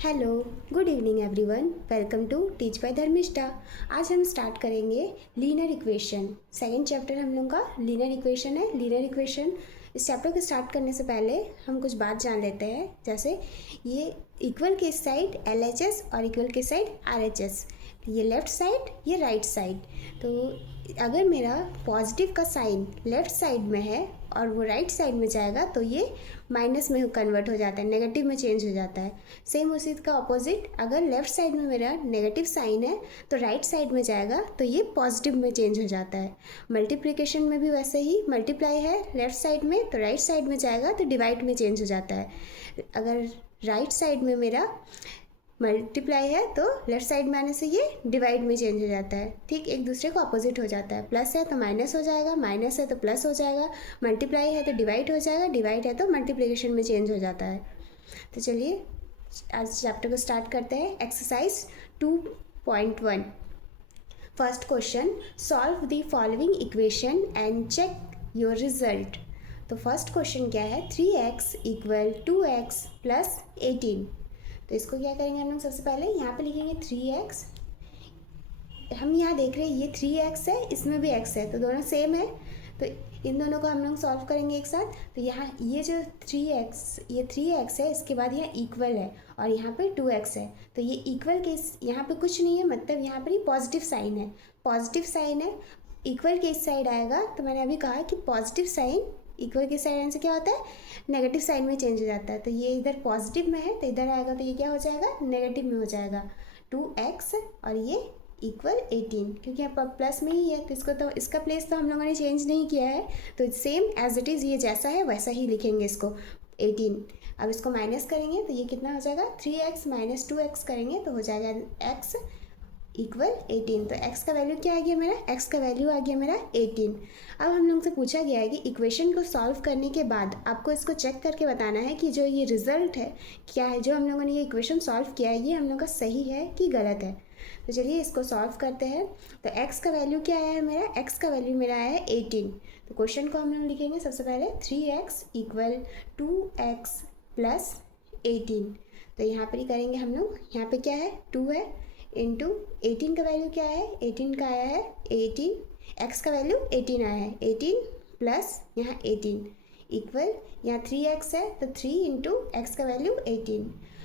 Hello, good evening everyone. Welcome to teach by Dharmishtha. आज हम start करेंगे लीनियर इक्वेशन। सेकंड चैप्टर हम लोग का लीनियर इक्वेशन है। लीनियर इक्वेशन इस चैप्टर को स्टार्ट करने से पहले हम कुछ बात जान लेते हैं। जैसे ये इक्वल के साइड LHS और इक्वल के साइड RHS, ये लेफ़्ट साइड ये राइट साइड। तो अगर मेरा पॉजिटिव का साइन लेफ़्ट साइड में है और वो राइट साइड में जाएगा तो ये माइनस में कन्वर्ट हो जाता है, नेगेटिव में चेंज हो जाता है। सेम उसी का अपोजिट, अगर लेफ़्ट साइड में मेरा नेगेटिव साइन है तो राइट साइड में जाएगा तो ये पॉजिटिव में चेंज हो जाता है। मल्टीप्लिकेशन में भी वैसे ही, मल्टीप्लाई है लेफ़्ट साइड में तो राइट साइड में जाएगा तो डिवाइड में चेंज हो जाता है। अगर राइट साइड में मेरा मल्टीप्लाई है तो लेफ्ट साइड में आने से ये डिवाइड में चेंज हो जाता है। ठीक एक दूसरे को अपोजिट हो जाता है। प्लस है तो माइनस हो जाएगा, माइनस है तो प्लस हो जाएगा, मल्टीप्लाई है तो डिवाइड हो जाएगा, डिवाइड है तो मल्टीप्लिकेशन में चेंज हो जाता है। तो चलिए आज चैप्टर को स्टार्ट करते हैं। Exercise 2.1। First question, solve the following equation and check your result. तो फर्स्ट क्वेश्चन क्या है, 3x = 2x + 18। तो इसको क्या करेंगे हम लोग, सबसे पहले यहाँ पे लिखेंगे 3x। हम यहाँ देख रहे हैं ये 3x है, इसमें भी x है तो दोनों सेम है, तो इन दोनों को हम लोग सॉल्व करेंगे एक साथ। तो यहाँ ये जो 3x है, इसके बाद यहाँ इक्वल है और यहाँ पे 2x है। तो ये इक्वल के यहाँ पे कुछ नहीं है, मतलब यहाँ पर ही पॉजिटिव साइन है, पॉजिटिव साइन है। इक्वल के इस साइड आएगा तो मैंने अभी कहा कि पॉजिटिव साइन इक्वल के साइड आने से क्या होता है, नेगेटिव साइन में चेंज हो जाता है। तो ये इधर पॉजिटिव में है तो इधर आएगा तो ये क्या हो जाएगा, नेगेटिव में हो जाएगा 2x, और ये = 18, क्योंकि यहाँ पर प्लस में ही है तो इसको, तो इसका प्लेस तो हम लोगों ने चेंज नहीं किया है, तो सेम एज इट इज़ ये जैसा है वैसा ही लिखेंगे इसको 18। अब इसको माइनस करेंगे तो ये कितना हो जाएगा, 3x - 2x करेंगे तो हो जाएगा x = 18। तो x का वैल्यू क्या आ गया मेरा, x का वैल्यू आ गया मेरा 18। अब हम लोग से पूछा गया है कि इक्वेशन को सॉल्व करने के बाद आपको इसको चेक करके बताना है कि जो ये रिजल्ट है क्या है, जो हम लोगों ने ये इक्वेशन सॉल्व किया है ये हम लोग का सही है कि गलत है। तो चलिए इसको सॉल्व करते हैं। तो x का वैल्यू क्या आया है मेरा, x का वैल्यू मेरा आया है 18। तो क्वेश्चन को हम लोग लिखेंगे सबसे पहले 3x = 2x + 18। तो यहाँ पर ही करेंगे हम लोग, यहाँ पे क्या है 2 है, इंटू 18 का वैल्यू क्या है, 18 का आया है 18, x का वैल्यू 18 आया है, 18 प्लस यहाँ 18 इक्वल, यहाँ 3x है तो 3 × x का वैल्यू 18।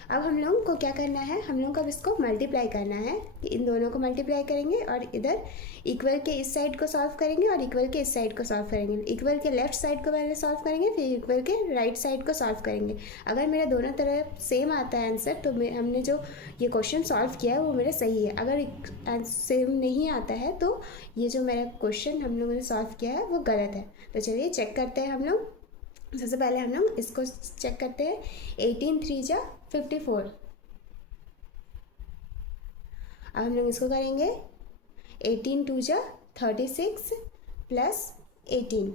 अब हम लोगों को क्या करना है, हम लोगों को अब इसको मल्टीप्लाई करना है, इन दोनों को मल्टीप्लाई करेंगे और इधर इक्वल के इस साइड को सॉल्व करेंगे और इक्वल के इस साइड को सॉल्व करेंगे। इक्वल के लेफ्ट साइड को पहले सॉल्व करेंगे, फिर इक्वल के राइट साइड को सॉल्व करेंगे। अगर मेरा दोनों तरफ सेम आता है आंसर तो हमने जो ये क्वेश्चन सॉल्व किया है वो मेरा सही है। अगर सेम नहीं आता है तो ये जो मेरा क्वेश्चन हम लोगों ने सॉल्व किया है वो गलत है। तो चलिए चेक करते हैं हम लोग। सबसे पहले हम लोग इसको चेक करते हैं। 18 3 × 54। अब हम लोग इसको करेंगे 18 2 × 36 + 18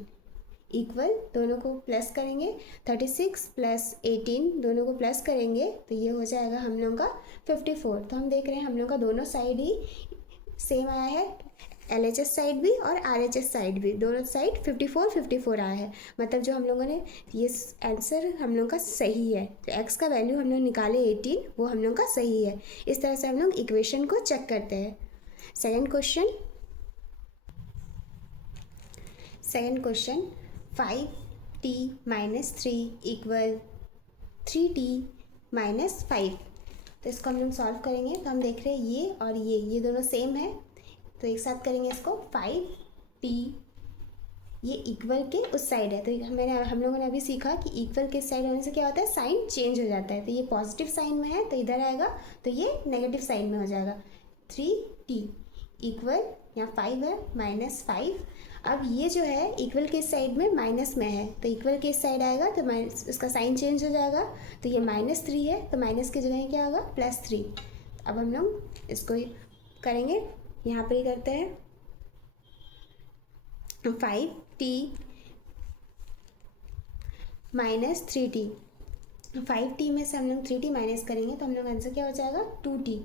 इक्वल, दोनों को प्लस करेंगे, 36 + 18 दोनों को प्लस करेंगे तो ये हो जाएगा हम लोगों का 54। तो हम देख रहे हैं हम लोग का दोनों साइड ही सेम आया है, LHS साइड भी और RHS साइड भी, दोनों साइड 54 54 आया है, मतलब जो हम लोगों ने ये आंसर हम लोग का सही है। तो x का वैल्यू हम लोग निकाले 18, वो हम लोग का सही है। इस तरह से हम लोग इक्वेशन को चेक करते हैं। Second question 5t - 3 = 3t - 5। तो इसको हम लोग सॉल्व करेंगे। तो हम देख रहे हैं ये और ये दोनों सेम है तो एक साथ करेंगे इसको। 5t, ये इक्वल के उस साइड है तो हम लोगों ने अभी सीखा कि इक्वल के साइड होने से क्या होता है, साइन चेंज हो जाता है। तो ये पॉजिटिव साइन में है तो इधर आएगा तो ये नेगेटिव साइन में हो जाएगा। 3t इक्वल, यहाँ 5 है -5। अब ये जो है इक्वल के साइड में माइनस में है तो इक्वल के साइड आएगा तो इसका साइन चेंज हो जाएगा। तो ये -3 है तो माइनस की जगह क्या होगा, +3। अब हम लोग इसको करेंगे, यहाँ पर ही करते हैं। 5t - 3t, 5t में से हम लोग 3t माइनस करेंगे तो हम लोग आंसर क्या हो जाएगा, 2t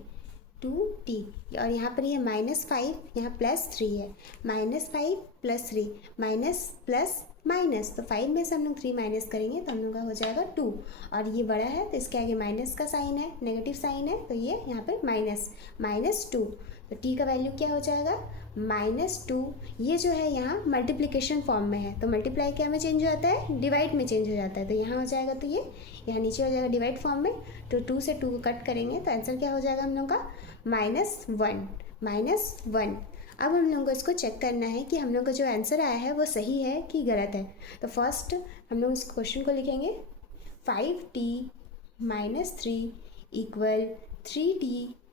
और यहाँ पर ये -5, यहाँ +3 है, -5 + 3 माइनस प्लस माइनस, तो 5 में से हम लोग 3 माइनस करेंगे तो हम लोग का हो जाएगा 2, और ये बड़ा है तो इसके आगे माइनस का साइन है, नेगेटिव साइन है, तो ये यहाँ पर -2, तो t का वैल्यू क्या हो जाएगा -2। ये जो है यहाँ मल्टीप्लिकेशन फॉर्म में है, तो मल्टीप्लाई क्या में चेंज हो जाता है, डिवाइड में चेंज हो जाता है, तो यहाँ हो जाएगा, तो ये यहाँ नीचे हो जाएगा डिवाइड फॉर्म में, तो 2 से 2 को कट करेंगे तो आंसर क्या हो जाएगा हम लोग का -1। अब हम लोग को इसको चेक करना है कि हम लोग का जो आंसर आया है वो सही है कि गलत है। तो फर्स्ट हम लोग इस क्वेश्चन को लिखेंगे 5t - 3 = 3t -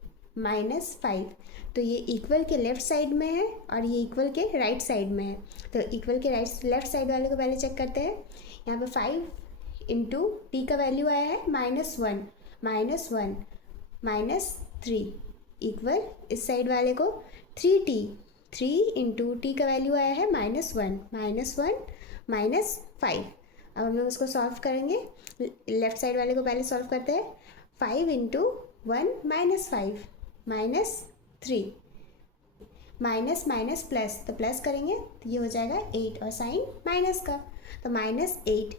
5। तो ये इक्वल के लेफ्ट साइड में है और ये इक्वल के राइट साइड में है, तो इक्वल के लेफ्ट साइड वाले को पहले चेक करते हैं। यहाँ पे 5 इंटू टी का वैल्यू आया है -1 -3 इक्वल इस साइड वाले को 3t, 3 इंटू टी का वैल्यू आया है -1 -5। अब हम लोग इसको सॉल्व करेंगे, लेफ्ट साइड वाले को पहले सॉल्व करते हैं। 5 इंटू 1 -5 -3 माइनस माइनस प्लस, तो प्लस करेंगे तो ये हो जाएगा 8 और साइन माइनस का, तो -8।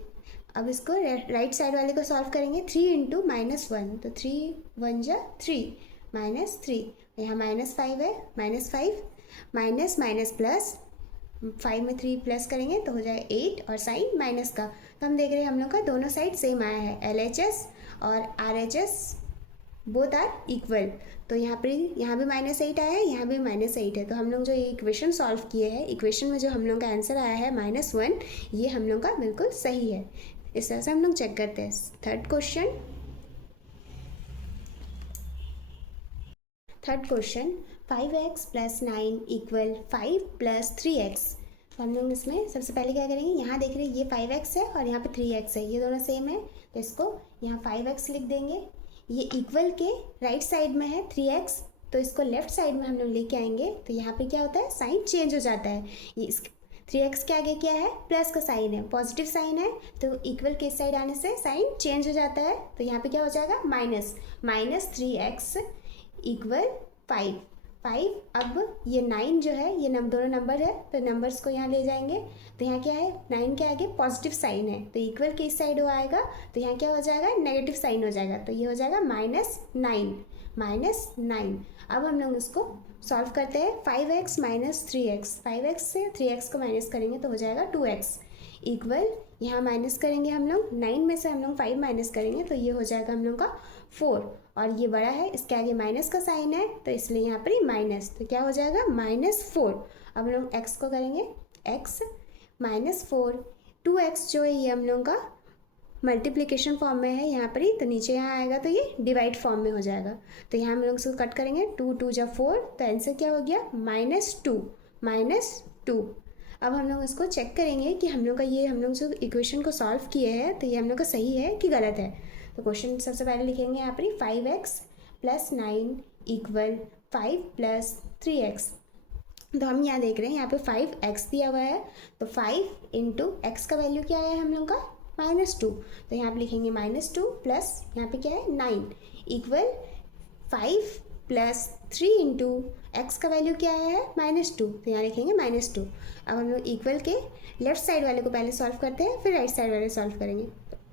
अब इसको राइट साइड वाले को सॉल्व करेंगे। 3 इंटू -1, तो 3 1 जा 3 -3, यहाँ -5 है, -5 माइनस माइनस प्लस, 5 में 3 प्लस करेंगे तो हो जाएगा 8 और साइन माइनस का। तो हम देख रहे हैं हम लोग का दोनों साइड सेम आया है, LHS और RHS बोथ आर इक्वल। तो यहाँ भी -8 आया है, यहाँ भी -8 है, तो हम लोग जो ये इक्वेशन सॉल्व किए हैं, इक्वेशन में जो हम लोग का आंसर आया है -1, ये हम लोग का बिल्कुल सही है। इस तरह से हम लोग चेक करते हैं। Third question 5x + 9 = 5 + 3x। तो हम लोग इसमें सबसे पहले क्या करेंगे, यहाँ देख रहे हैं ये 5x है और यहाँ पे 3x है, ये दोनों सेम है, तो इसको यहाँ 5x लिख देंगे। ये इक्वल के राइट साइड में है 3x, तो इसको लेफ्ट साइड में हम लोग लेके आएंगे, तो यहाँ पे क्या होता है, साइन चेंज हो जाता है। ये 3x के आगे क्या है, प्लस का साइन है, पॉजिटिव साइन है, तो इक्वल के साइड आने से साइन चेंज हो जाता है, तो यहाँ पे क्या हो जाएगा -3x = 5। अब ये 9 जो है, ये दोनों नंबर है, तो नंबर्स को यहाँ ले जाएंगे, तो यहाँ क्या है, 9 के आगे पॉजिटिव साइन है, तो इक्वल के इस साइड वो आएगा, तो यहाँ क्या हो जाएगा, नेगेटिव साइन हो जाएगा, तो ये हो जाएगा -9। अब हम लोग इसको सॉल्व करते हैं। 5x - 3x, 5x से 3x को माइनस करेंगे तो हो जाएगा 2x इक्वल, यहाँ माइनस करेंगे हम लोग, 9 में से हम लोग 5 माइनस करेंगे तो ये हो जाएगा हम लोग का 4, और ये बड़ा है, इसके आगे माइनस का साइन है, तो इसलिए यहाँ पर ही माइनस, तो क्या हो जाएगा -4। अब हम लोग x को करेंगे, x -4, 2x जो है ये हम लोग का मल्टीप्लिकेशन फॉर्म में है यहाँ पर ही, तो नीचे यहाँ आएगा तो ये डिवाइड फॉर्म में हो जाएगा, तो यहाँ हम लोग इसको कट करेंगे, 2 2 जा 4, तो आंसर क्या हो गया -2। अब हम लोग इसको चेक करेंगे कि हम लोग का ये, हम लोग जो इक्वेशन को सॉल्व किए हैं तो ये हम लोग का सही है कि गलत है। तो क्वेश्चन सबसे पहले लिखेंगे यहाँ पर ही 5x + 9 = 5 + 3x। तो हम यहाँ देख रहे हैं यहाँ पे 5x दिया हुआ है, तो 5 इंटू x का वैल्यू क्या है हम लोग का -2, तो यहाँ पे लिखेंगे -2 प्लस यहाँ पे क्या है 9 = 5 + 3 इंटू एक्स का वैल्यू क्या है -2, तो यहाँ लिखेंगे -2। अब हम लोग इक्वल के लेफ्ट साइड वाले को पहले सॉल्व करते हैं, फिर राइट साइड वाले सॉल्व करेंगे।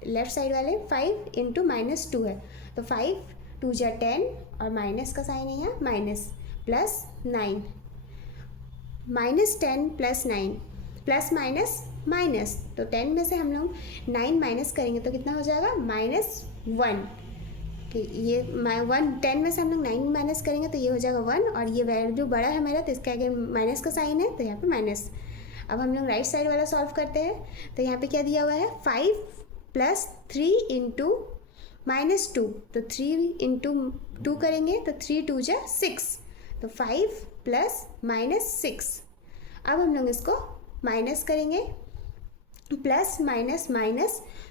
लेफ्ट साइड वाले 5 इंटू -2 है, तो 5 2 जा 10 और माइनस का साइन है यहाँ माइनस, प्लस 9, -10 + 9 प्लस माइनस, तो 10 में से हम लोग 9 माइनस करेंगे तो कितना हो जाएगा -1, कि ये 10 में से हम लोग 9 माइनस करेंगे तो ये हो जाएगा 1, और ये वैल्यू बड़ा है मेरा तो इसके आगे माइनस का साइन है, तो यहाँ पे माइनस। अब हम लोग राइट साइड वाला सॉल्व करते हैं, तो यहाँ पे क्या दिया हुआ है 5 + 3 इंटू -2, तो 3 इंटू 2 करेंगे तो 3 2 जा 6, तो 5 + -6। अब हम लोग इसको माइनस करेंगे, प्लस माइनस,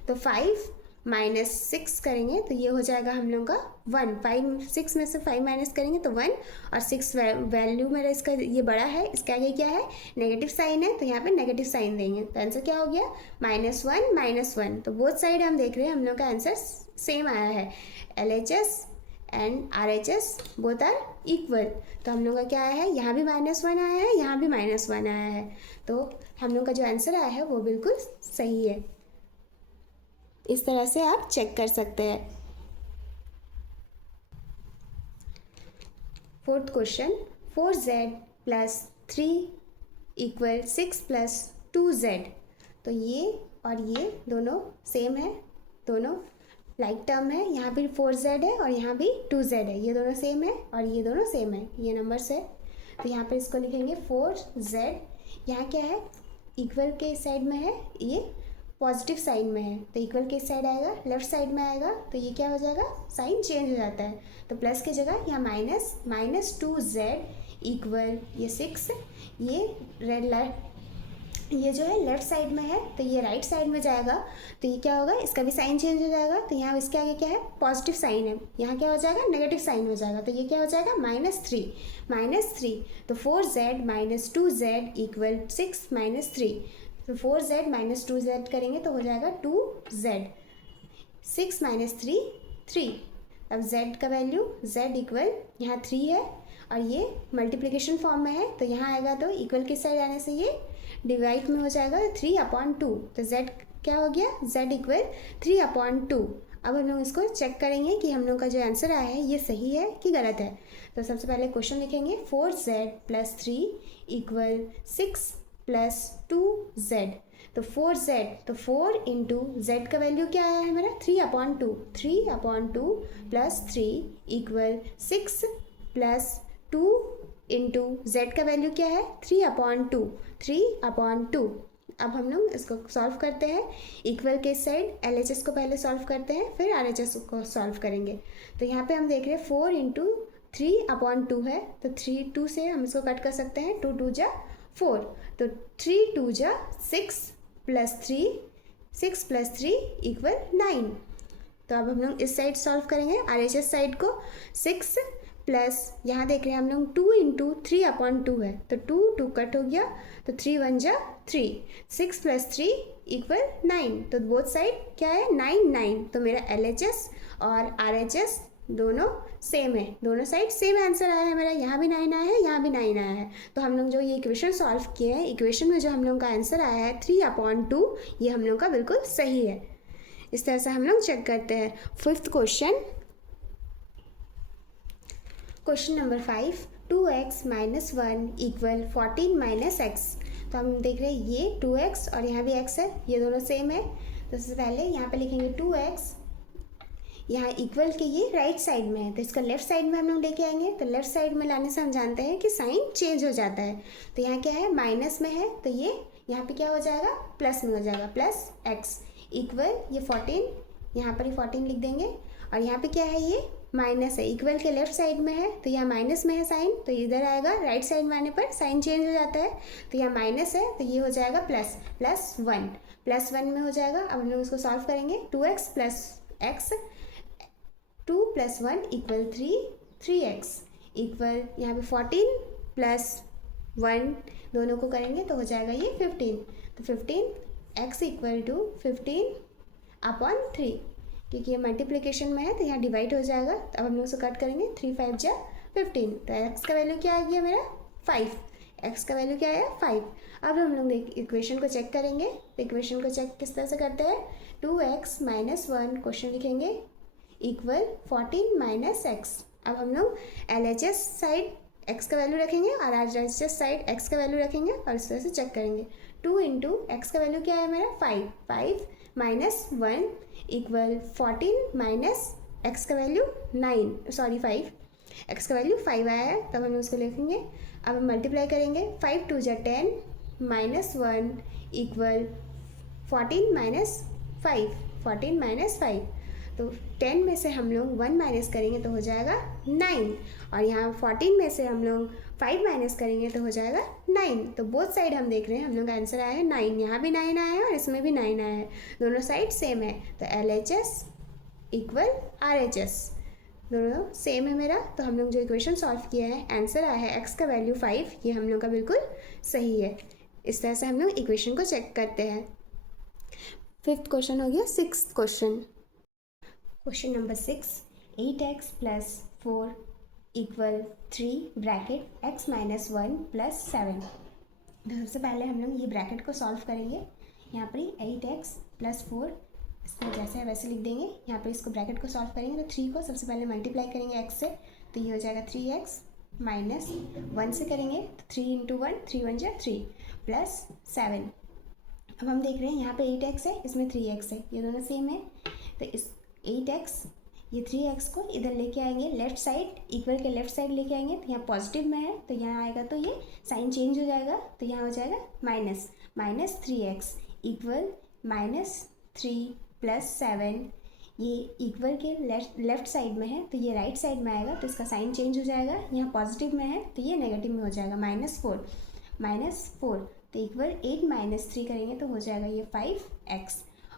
तो 5 - 6 करेंगे तो ये हो जाएगा हम लोग का 1। 6 में से 5 माइनस करेंगे तो 1, और 6 वैल्यू मेरा इसका ये बड़ा है, इसके आगे क्या है नेगेटिव साइन है, तो यहाँ पे नेगेटिव साइन देंगे, तो आंसर क्या हो गया -1 -1। तो बोथ साइड हम देख रहे हैं हम लोग का आंसर सेम आया है, LHS and RHS both are equal. तो हम लोग का क्या आया है, यहाँ भी -1 आया है, यहाँ भी -1 आया है, तो हम लोग का जो आंसर आया है वो बिल्कुल सही है। इस तरह से आप चेक कर सकते हैं। Fourth question, 4z + 3 = 6 + 2z। तो ये और ये दोनों सेम है, दोनों लाइक टर्म है। यहाँ भी 4z है और यहाँ भी 2z है, ये दोनों सेम है और ये दोनों सेम है, ये नंबर्स है। तो यहाँ पर इसको लिखेंगे 4z, यहाँ क्या है, इक्वल के साइड में है, ये पॉजिटिव साइन में है, तो इक्वल के साइड आएगा, लेफ्ट साइड में आएगा, तो ये क्या हो जाएगा, साइन चेंज हो जाता है। तो प्लस की जगह यहाँ -2z इक्वल ये 6, ये ये जो है लेफ्ट साइड में है, तो ये राइट साइड में जाएगा, तो ये क्या होगा, इसका भी साइन चेंज हो जाएगा। तो यहाँ इसके आगे क्या है, पॉजिटिव साइन है, यहाँ क्या हो जाएगा, नेगेटिव साइन हो जाएगा, तो ये क्या हो जाएगा, -3। तो 4z - 2z = 6 - 3। तो 4z - 2z करेंगे तो हो जाएगा 2z, 6 - 3 3। अब z का वैल्यू, z इक्वल यहाँ 3 है और ये मल्टीप्लिकेशन फॉर्म में है, तो यहाँ आएगा तो इक्वल की साइड आने से ये डिवाइड में हो जाएगा 3/2। तो z क्या हो गया, z इक्वल 3/2। अब हम लोग इसको चेक करेंगे कि हम लोग का जो आंसर आया है ये सही है कि गलत है। तो सबसे पहले क्वेश्चन लिखेंगे 4z + 3 = 6 + 2z। तो 4z, तो 4 × z का वैल्यू क्या आया है मेरा, 3/2 + 3 = 6 + 2 × z का वैल्यू क्या है, 3/2। अब हम लोग इसको सॉल्व करते हैं। इक्वल के साइड LHS को पहले सॉल्व करते हैं, फिर RHS को सॉल्व करेंगे। तो यहाँ पे हम देख रहे हैं 4 × 3/2 है, तो 2 से हम इसको कट कर सकते हैं, 2 × 2 = 4, तो 3 × 2 = 6 + 3, 6 + 3 = 9। तो अब हम लोग इस साइड सॉल्व करेंगे, RHS साइड को। 6 प्लस यहाँ देख रहे हैं हम लोग 2 × 3/2 है, तो 2 कट हो गया, तो 3 × 1 = 3, 6 + 3 = 9। तो बोथ साइड क्या है, 9 तो मेरा LHS और RHS दोनों सेम है, दोनों साइड सेम आंसर आया है मेरा। यहाँ भी 9 आया है, यहाँ भी 9 आया है। तो हम लोग जो ये इक्वेशन सॉल्व किए हैं, इक्वेशन में जो हम लोग का आंसर आया है 3/2, ये हम लोग का बिल्कुल सही है। इस तरह से हम लोग चेक करते हैं। Fifth question, question number 5, 2x - 1 = 14 - x। तो हम देख रहे हैं ये 2x और यहाँ भी x है, ये दोनों सेम है। तो सबसे पहले यहाँ पे लिखेंगे 2x, यहाँ इक्वल के ये राइट साइड में है, तो इसका लेफ्ट साइड में हम लोग लेके आएंगे। तो लेफ्ट साइड में लाने से हम जानते हैं कि साइन चेंज हो जाता है। तो यहाँ क्या है, माइनस में है, तो ये यहाँ पे क्या हो जाएगा, प्लस में हो जाएगा, +x इक्वल ये 14, यहाँ पर ही 14 लिख देंगे। और यहाँ पे क्या है, ये माइनस है, इक्वल के लेफ्ट साइड में है, तो यहाँ माइनस में है साइन, तो इधर आएगा, राइट साइड में आने पर साइन चेंज हो जाता है। तो यहाँ माइनस है, तो ये हो जाएगा +1 में हो जाएगा। अब हम लोग इसको सॉल्व करेंगे। 2x + x, 2 + 1 = 3, 3x इक्वल यहाँ पे 14 + 1 दोनों को करेंगे तो हो जाएगा ये 15। तो 15x = 15/3, क्योंकि ये मल्टीप्लिकेशन में है तो यहाँ डिवाइड हो जाएगा। तो अब हम लोग उसको कट करेंगे, 3 × 5 = 15। तो x का वैल्यू क्या आ गया मेरा, 5। x का वैल्यू क्या है, 5। अब हम लोग इक्वेशन को चेक करेंगे। तो इक्वेशन को चेक किस तरह से करते हैं, 2x - 1 क्वेश्चन लिखेंगे इक्वल 14 - x। अब हम लोग LHS साइड x का वैल्यू रखेंगे और RHS साइड x का वैल्यू रखेंगे और इस तरह से चेक करेंगे। 2 × x का वैल्यू क्या है मेरा, 5 - 1 इक्वल 14 - x का वैल्यू 5, x का वैल्यू 5 आया है, तब हम उसको लिखेंगे। अब हम मल्टीप्लाई करेंगे, 5 × 2 = 10 - 1 इक्वल 14 - 5। तो 10 में से हम लोग 1 माइनस करेंगे तो हो जाएगा 9, और यहाँ 14 में से हम लोग 5 माइनस करेंगे तो हो जाएगा 9। तो बोथ साइड हम देख रहे हैं हम लोग का आंसर आया है 9, यहाँ भी 9 आया है और इसमें भी 9 आया है, दोनों साइड सेम है। तो LHS = RHS दोनों सेम है मेरा। तो हम लोग जो इक्वेशन सॉल्व किया है, आंसर आया है x का वैल्यू 5, ये हम लोग का बिल्कुल सही है। इस तरह से हम लोग इक्वेशन को चेक करते हैं। फिफ्थ क्वेश्चन हो गया। Sixth question, question number 6, 8x plus 4 equal 3 bracket x minus 1 plus 7। तो सबसे पहले हम लोग ये ब्रैकेट को सॉल्व करेंगे। यहाँ पर 8x प्लस 4 इसको जैसे है वैसे लिख देंगे। यहाँ पे इसको ब्रैकेट को सॉल्व करेंगे तो 3 को सबसे पहले मल्टीप्लाई करेंगे x से, तो ये हो जाएगा 3x माइनस 1 से करेंगे तो 3 इंटू 1 3 1 जा 3 प्लस 7। अब हम देख रहे हैं यहाँ पे 8x है, इसमें 3x है, ये दोनों सेम है। तो इस 8x ये 3x को इधर लेके आएंगे लेफ्ट साइड, इक्वल के लेफ्ट साइड लेके आएंगे तो यहाँ पॉजिटिव में है तो यहाँ आएगा तो ये साइन चेंज हो जाएगा, तो यहाँ हो जाएगा minus 3x equal minus 3 plus 7। ये इक्वल के लेफ्ट साइड में है तो ये राइट साइड में आएगा तो इसका साइन चेंज हो जाएगा, यहाँ पॉजिटिव में है तो ये नेगेटिव में हो जाएगा -4 तो इक्वल 8 माइनस 3 करेंगे तो हो जाएगा ये 5x।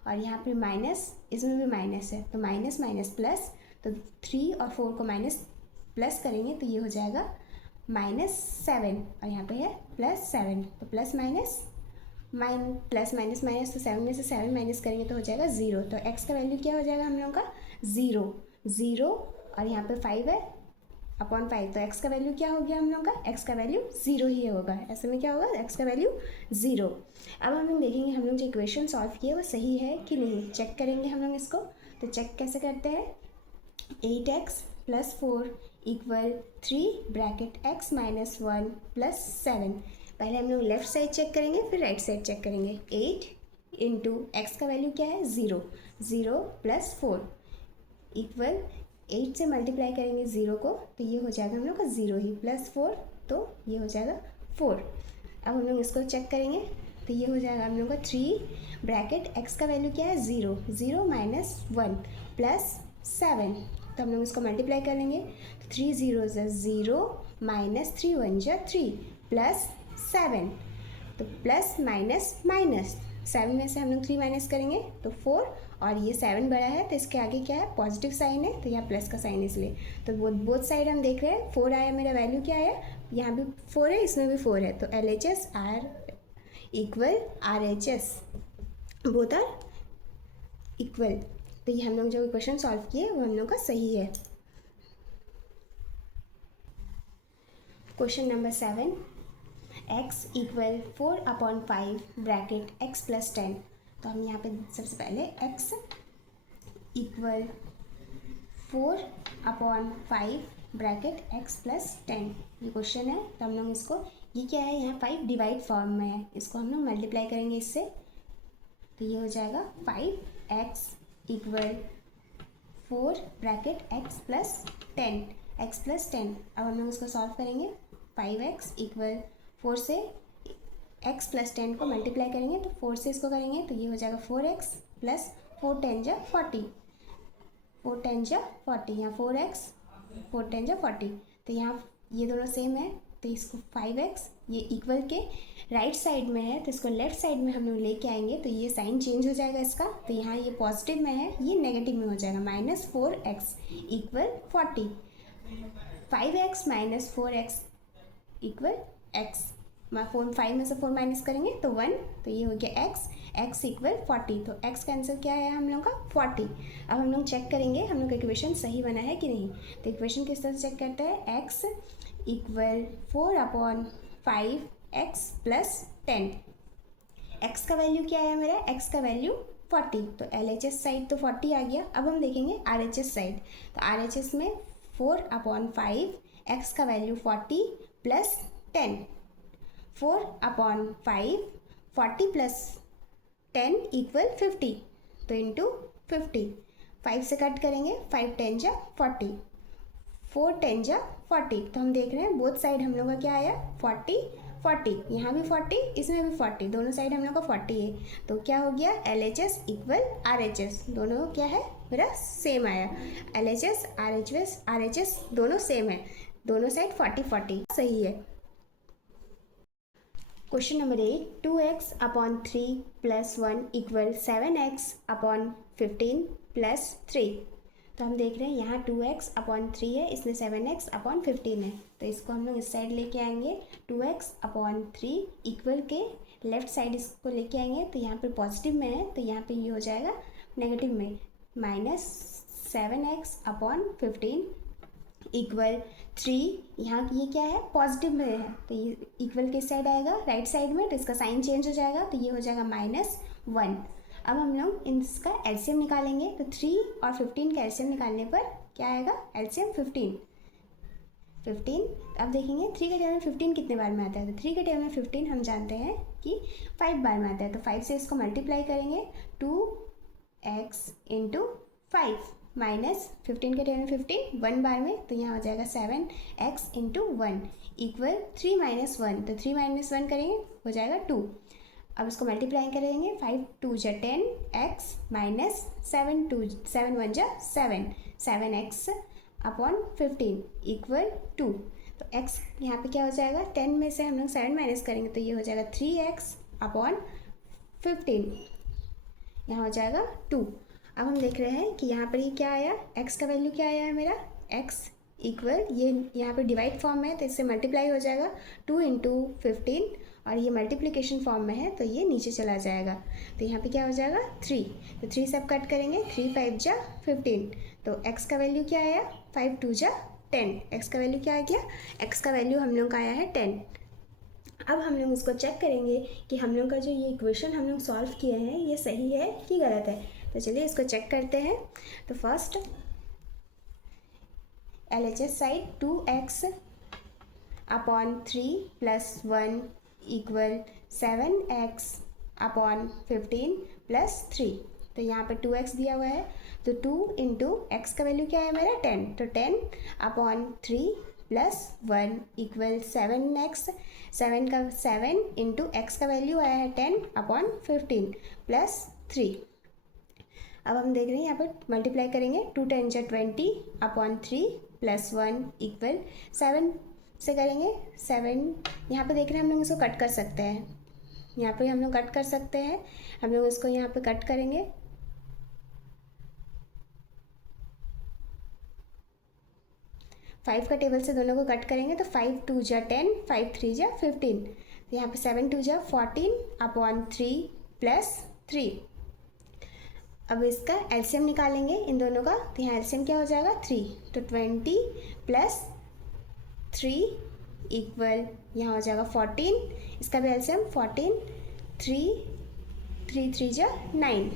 और यहाँ पे माइनस, इसमें भी माइनस है तो माइनस माइनस प्लस, तो 3 और 4 को माइनस प्लस करेंगे तो ये हो जाएगा -7 और यहाँ पे है +7 तो प्लस माइनस माइनस तो 7 में से 7 माइनस करेंगे तो हो जाएगा 0। तो x का वैल्यू क्या हो जाएगा हम लोगों का 0 और यहाँ पे 5 है अपॉन 5 तो x का वैल्यू क्या हो गया हम लोगों का, x का वैल्यू 0 ही होगा। ऐसे में क्या होगा, x का वैल्यू 0। अब हम लोग देखेंगे हम लोग जो इक्वेशन सॉल्व किए वो सही है कि नहीं, चेक करेंगे हम लोग इसको। तो चेक कैसे करते हैं, 8x plus 4 equal 3 bracket x minus 1 plus 7। पहले हम लोग लेफ्ट साइड चेक करेंगे फिर राइट साइड चेक करेंगे। 8 इंटू एक्स का वैल्यू क्या है 0 प्लस 4 इक्वल 8 से मल्टीप्लाई करेंगे 0 को तो ये हो जाएगा हम लोग का 0 ही, प्लस 4 तो ये हो जाएगा 4। अब हम लोग इसको चेक करेंगे तो ये हो जाएगा हम लोग का 3 ब्रैकेट x का वैल्यू क्या है 0 माइनस 1 प्लस 7। तो हम लोग इसको मल्टीप्लाई करेंगे तो 3 0 0 माइनस 3 1 3 प्लस 7। तो प्लस माइनस माइनस 7 में से हम लोग 3 माइनस करेंगे तो 4 और ये 7 बड़ा है तो इसके आगे क्या है पॉजिटिव साइन है तो यहाँ प्लस का साइन इसलिए। तो बोथ साइड हम देख रहे हैं 4 आया, मेरा वैल्यू क्या आया, यहाँ भी 4 है इसमें भी 4 है तो LHS are equal RHS both are equal. तो ये हम लोग जो क्वेश्चन सॉल्व किए वो हम लोग का सही है। Question number 7, x equal 4/5 bracket x plus 10। तो हम यहाँ पे सबसे पहले x equal 4/5 bracket x plus 10 ये क्वेश्चन है। तो हम लोग इसको, ये क्या है यहाँ 5 डिवाइड फॉर्म में है, इसको हम लोग मल्टीप्लाई करेंगे इससे तो ये हो जाएगा 5x equal 4 bracket x plus 10। अब हम लोग इसको सॉल्व करेंगे 5x इक्वल 4 से x प्लस 10 को मल्टीप्लाई करेंगे तो 4 से इसको करेंगे तो ये हो जाएगा 4x प्लस 4 10 जा 40 यहाँ 4x 4 10 जा 40। तो यहाँ ये दोनों सेम है तो इसको 5x ये इक्वल के राइट साइड में है तो इसको लेफ्ट साइड में हम लोग लेके आएंगे तो ये साइन चेंज हो जाएगा इसका। तो यहाँ ये पॉजिटिव में है ये नेगेटिव में हो जाएगा -4x equal 40। 5x minus 4x equal x, 5 में से 4 माइनस करेंगे तो 1 तो ये हो गया x इक्वल 40। तो x का आंसर क्या है हम लोग का 40। अब हम लोग चेक करेंगे हम लोग का इक्वेशन सही बना है कि नहीं। तो इक्वेशन किस तरह से चेक करते हैं, x equal 4/5 x plus 10। x का वैल्यू क्या है मेरा, x का वैल्यू 40 तो LHS साइड तो 40 आ गया। अब हम देखेंगे RHS साइड, तो RHS में 4/5 x का वैल्यू 40 प्लस 10, 4/5 40 प्लस 10 इक्वल 50 तो इंटू 50, 5 से कट करेंगे 5 10 जा 40, 4 10 जा 40। तो हम देख रहे हैं बोथ साइड हम लोग का क्या आया 40, यहाँ भी 40 इसमें भी 40, दोनों साइड हम लोग का 40 है। तो क्या हो गया LHS इक्वल RHS, दोनों क्या है मेरा सेम आया, LHS RHS दोनों सेम है, दोनों साइड 40 सही है। Question number 8, 2x/3 plus 1 equal 7x/15 plus 3। तो हम देख रहे हैं यहाँ 2x/3 है, इसमें 7x/15 है तो इसको हम लोग इस साइड लेके आएंगे 2x/3 इक्वल के लेफ्ट साइड इसको लेके आएंगे तो यहाँ पे पॉजिटिव में है तो यहाँ पे ये हो जाएगा नेगेटिव में 7x/15 इक्वल 3। यहाँ ये क्या है, पॉजिटिव में है, तो ये इक्वल किस साइड आएगा, राइट साइड में, तो इसका साइन चेंज हो जाएगा, तो ये हो जाएगा -1। अब हम लोग इसका एलसीएम निकालेंगे, तो 3 और 15 का एलसीएम निकालने पर क्या आएगा, एलसीएम 15। अब देखेंगे 3 के टेबल में 15 कितने बार में आता है, तो 3 के टेबल में 15 हम जानते हैं कि 5 बार में आता है, तो 5 से इसको मल्टीप्लाई करेंगे, 2x × 5 माइनस 15 के टेबल में 15 1 बार में, तो यहाँ हो जाएगा 7x × 1 इक्वल 3 - 1, तो 3 - 1 करेंगे हो जाएगा 2। अब इसको मल्टीप्लाई करेंगे, 5 × 2 = 10x माइनस 7 1 = 7, 7x/15 इक्वल 2। तो x यहाँ पे क्या हो जाएगा, 10 में से हम लोग 7 माइनस करेंगे, तो ये हो जाएगा 3x/15, यहाँ हो जाएगा 2। अब हम देख रहे हैं कि यहाँ पर ये क्या आया, x का वैल्यू क्या आया है मेरा, x इक्वल, ये यहाँ पे डिवाइड फॉर्म में है तो इससे मल्टीप्लाई हो जाएगा 2 × 15, और ये मल्टीप्लिकेशन फॉर्म में है तो ये नीचे चला जाएगा, तो यहाँ पे क्या हो जाएगा 3, तो 3 सब कट करेंगे, 3 × 5 = 15, तो x का वैल्यू क्या आया, 5 × 2 = 10, x का वैल्यू क्या आ गया, x का वैल्यू हम लोग का आया है 10। अब हम लोग इसको चेक करेंगे कि हम लोग का जो ये इक्वेशन हम लोग सॉल्व किए हैं ये सही है कि गलत है, तो चलिए इसको चेक करते हैं। तो first LHS side 2x/3 + 1 equal 7x/15 + 3, तो यहाँ पर 2x दिया हुआ है, तो 2 × x का वैल्यू क्या है मेरा 10, तो 10/3 + 1 इक्वल 7x, 7 का 7 × x का वैल्यू आया है 10/15 + 3। अब हम देख रहे हैं यहाँ पर मल्टीप्लाई करेंगे, 2 × 10 = 20/3 + 1 इक्वल 7 से करेंगे 7, यहाँ पे देख रहे हैं हम लोग इसको कट कर सकते हैं, यहाँ पे हम लोग कट कर सकते हैं, हम लोग इसको यहाँ पे कट करेंगे, 5 का टेबल से दोनों को कट करेंगे, तो 5 × 2 = 10, 5 × 3 = 15, तो यहाँ पे 7 × 2 = 14/3 + 3। अब इसका एलसीएम निकालेंगे इन दोनों का, तो यहाँ एलसीएम क्या हो जाएगा 3, तो 20 + 3 इक्वल यहाँ हो जाएगा 14, इसका भी एलसीएम 14, 3 3 × 3 = 9,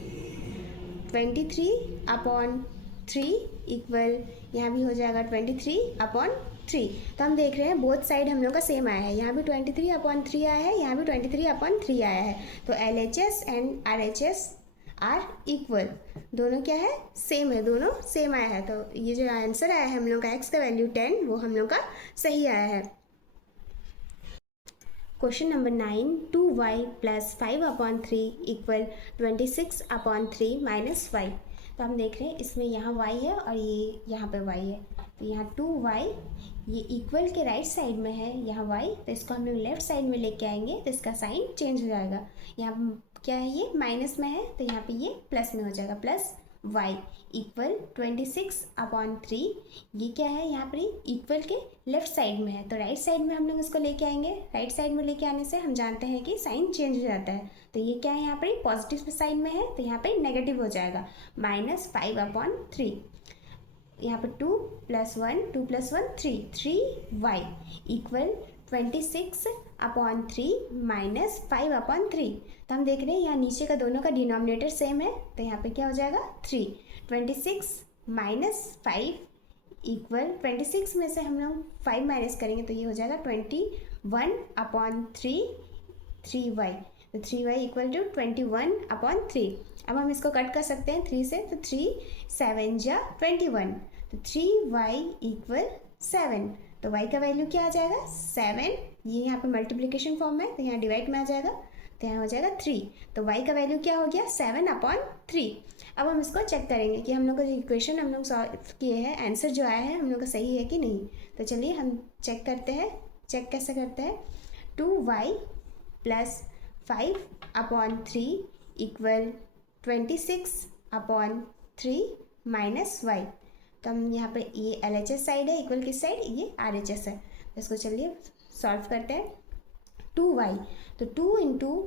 23/3 इक्वल यहाँ भी हो जाएगा 23/3। तो हम देख रहे हैं बोथ साइड हम लोग का सेम आया है, यहाँ भी 23/3 आया है, यहाँ भी 23/3 आया है, तो LHS and RHS are equal, दोनों क्या है, सेम है, दोनों सेम आया है, तो ये जो आंसर आया है हम लोग का x का वैल्यू 10 वो हम लोग का सही आया है। Question number 9, 2y + 5/3 equal 26/3 - y। तो हम देख रहे हैं इसमें यहाँ y है और ये यहाँ पे y है, तो यहाँ 2y ये इक्वल के राइट साइड में है यहाँ y, तो इसको हम लोग लेफ्ट साइड में लेके आएंगे तो इसका साइन चेंज हो जाएगा, यहाँ क्या है ये माइनस में है तो यहाँ पे ये प्लस में हो जाएगा, प्लस y इक्वल 26/3, ये क्या है यहाँ पर इक्वल के लेफ्ट साइड में है, तो राइट साइड में हम लोग इसको लेके आएंगे, राइट साइड में लेके आने से हम जानते हैं कि साइन चेंज हो जाता है, तो ये क्या है यहाँ पर पॉजिटिव साइड में है तो यहाँ पे नेगेटिव हो जाएगा, -5/3, यहाँ पर 2 + 1 2 + 1 3, 3y इक्वल 26/3 - 5/3। तो हम देख रहे हैं यहाँ नीचे का दोनों का डिनोमिनेटर सेम है, तो यहाँ पे क्या हो जाएगा 3, 26 - 5 इक्वल 26 में से हम लोग 5 माइनस करेंगे तो ये हो जाएगा 21/3 3y, तो 3y इक्वल टू 21/3। अब हम इसको कट कर सकते हैं 3 से, तो 3 7 × 21, तो 3y इक्वल 7, तो y का वैल्यू क्या आ जाएगा 7, ये यहाँ पे मल्टीप्लिकेशन फॉर्म में तो यहाँ डिवाइड में आ जाएगा, तो यहाँ हो जाएगा 3, तो y का वैल्यू क्या हो गया 7/3। अब हम इसको चेक करेंगे कि हम लोग का जो इक्वेशन हम लोग सॉल्व किए हैं आंसर जो आया है हम लोग का सही है कि नहीं, तो चलिए हम चेक करते हैं, चेक कैसे करते हैं, 2y + 5/3 इक्वल 26/3 - y। तो हम यहाँ पे ये LHS साइड है, इक्वल किस साइड, ये RHS है, तो इसको चलिए सॉल्व करते हैं। 2y, तो 2 ×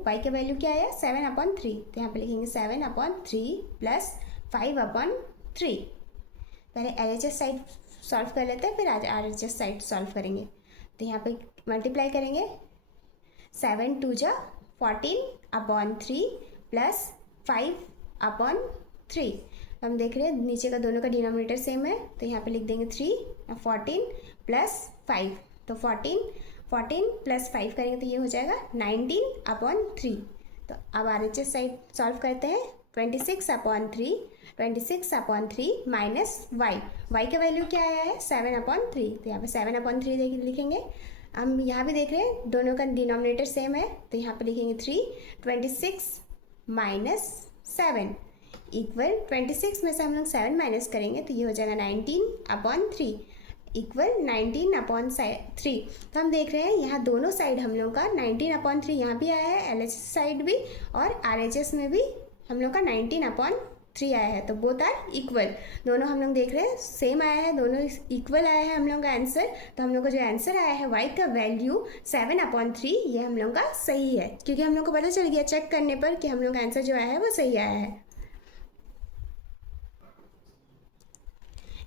y का वैल्यू क्या आया 7/3, तो यहाँ पे लिखेंगे 7/3 + 5/3, पहले LHS साइड सॉल्व कर लेते हैं, फिर RHS साइड सॉल्व करेंगे। तो यहाँ पे मल्टीप्लाई करेंगे, 7 2 जा 14/3 प्लस 5/3। हम देख रहे हैं नीचे का दोनों का डिनोमिनेटर सेम है, तो यहाँ पे लिख देंगे 3 और 14 प्लस 5। तो 14 प्लस 5 करेंगे तो ये हो जाएगा 19/3। तो अब RHS साइड सॉल्व करते हैं, 26/3 माइनस y का वैल्यू क्या आया है 7/3। तो यहाँ पे 7/3 लिखेंगे। हम यहाँ भी देख रहे हैं दोनों का डिनोमिनेटर सेम है, तो यहाँ पे लिखेंगे 3। 26 माइनस 7 इक्वल 26 में से हम लोग 7 माइनस करेंगे तो ये हो जाएगा 19/3 इक्वल 19/3। तो हम देख रहे हैं यहाँ दोनों साइड हम लोग का 19/3 यहाँ भी आया है, LHS साइड भी और RHS में भी हम लोग का 19/3 आया है। तो बोथ आर इक्वल, दोनों हम लोग देख रहे हैं सेम आया है, दोनों इक्वल आया है हम लोग का आंसर। तो हम लोग का जो आंसर आया है y का वैल्यू 7/3, ये हम लोग का सही है, क्योंकि हम लोग को पता चल गया चेक करने पर कि हम लोग का आंसर जो आया है वो सही आया है।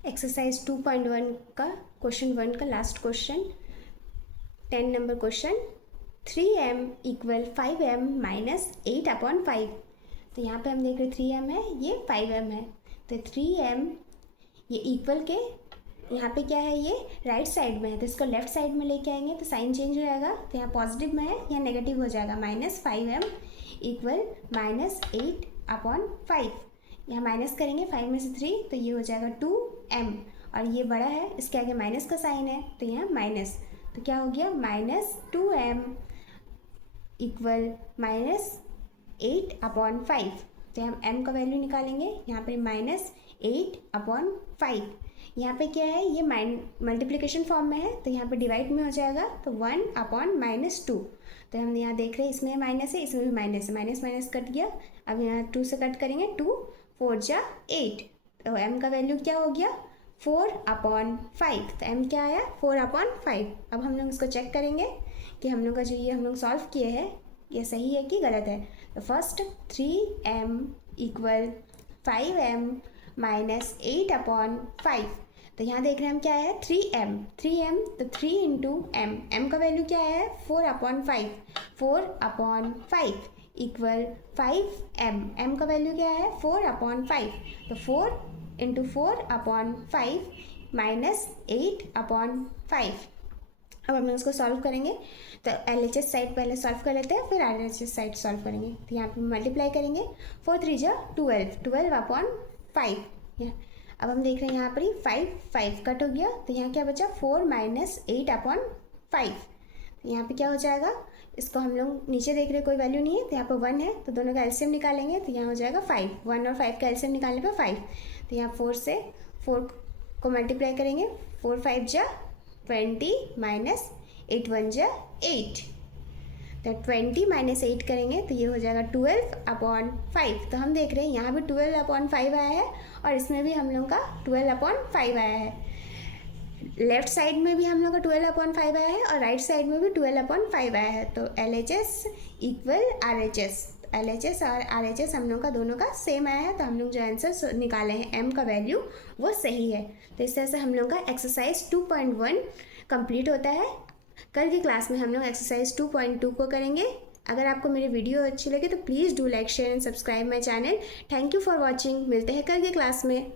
एक्सरसाइज 2.1 का क्वेश्चन 1 का last question, 10 number question, 3m equal 5m minus 8/5। तो यहाँ पे हम देख रहे 3m है, ये 5m है। तो 3m ये इक्वल के यहाँ पे क्या है, ये राइट साइड में है, तो इसको लेफ्ट साइड में लेके आएंगे तो साइन चेंज हो जाएगा। तो यहाँ पॉजिटिव में है, यहाँ नेगेटिव हो जाएगा, माइनस 5m इक्वल माइनस 8/5। यहाँ माइनस करेंगे 5 में से 3 तो ये हो जाएगा 2m, और ये बड़ा है इसके आगे माइनस का साइन है तो यहाँ माइनस, तो क्या हो गया माइनस 2m इक्वल माइनस 8/5। तो हम m का वैल्यू निकालेंगे, यहाँ पे माइनस 8/5। यहाँ पे क्या है, ये मल्टीप्लिकेशन फॉर्म में है तो यहाँ पे डिवाइड में हो जाएगा, तो 1/-2। तो हम यहाँ देख रहे हैं इसमें माइनस है, इसमें भी माइनस है, माइनस माइनस कट गया। अब यहाँ 2 से कट करेंगे, 2 4 जा 8। तो m का वैल्यू क्या हो गया 4/5। तो m क्या आया 4/5। अब हम लोग इसको चेक करेंगे कि हम लोग का जो ये हम लोग सॉल्व किए हैं ये सही है कि गलत है। तो first 3m equal 5m minus 8/5। तो यहाँ देख रहे हैं हम क्या है 3m, तो 3 इंटू m का वैल्यू क्या है 4/5 इक्वल 5m, m का वैल्यू क्या है 4/5। तो 4 इंटू 4/5 माइनस 8/5। अब हम इसको सॉल्व करेंगे, तो LHS साइड पहले सॉल्व कर लेते हैं, फिर RHS साइड सॉल्व करेंगे। तो यहाँ पे मल्टीप्लाई करेंगे, 4 3 जा 12/5। अब हम देख रहे हैं यहाँ पर ही 5 कट हो गया, तो यहाँ क्या बचा 4 माइनस 8/5। तो यहाँ पे क्या हो जाएगा, इसको हम लोग नीचे देख रहे हैं कोई वैल्यू नहीं है, तो यहाँ पर 1 है तो दोनों का एलसीएम निकालेंगे, तो यहाँ हो जाएगा 5। 1 और 5 का एलसीएम निकालने पर 5। तो यहाँ 4 से 4 को मल्टीप्लाई करेंगे, 4 5 जा 20 माइनस 8 1 जा 8। तो 20 माइनस 8 करेंगे तो ये हो जाएगा 12/5। तो हम देख रहे हैं यहाँ भी 12/5 आया है और इसमें भी हम लोग का 12/5 आया है। लेफ्ट साइड में भी हम लोग का 12/5 आया है और राइट साइड में भी 12/5 आया है। तो LHS इक्वल RHS, LHS और RHS हम लोग का दोनों का सेम आया है, तो हम लोग जो आंसर निकाले हैं m का वैल्यू वो सही है। तो इस तरह से हम लोग का एक्सरसाइज 2.1 कंप्लीट होता है। कल की क्लास में हम लोग एक्सरसाइज 2.2 को करेंगे। अगर आपको मेरी वीडियो अच्छी लगे तो please do like share and subscribe my channel. Thank you for watching. मिलते हैं कल की क्लास में।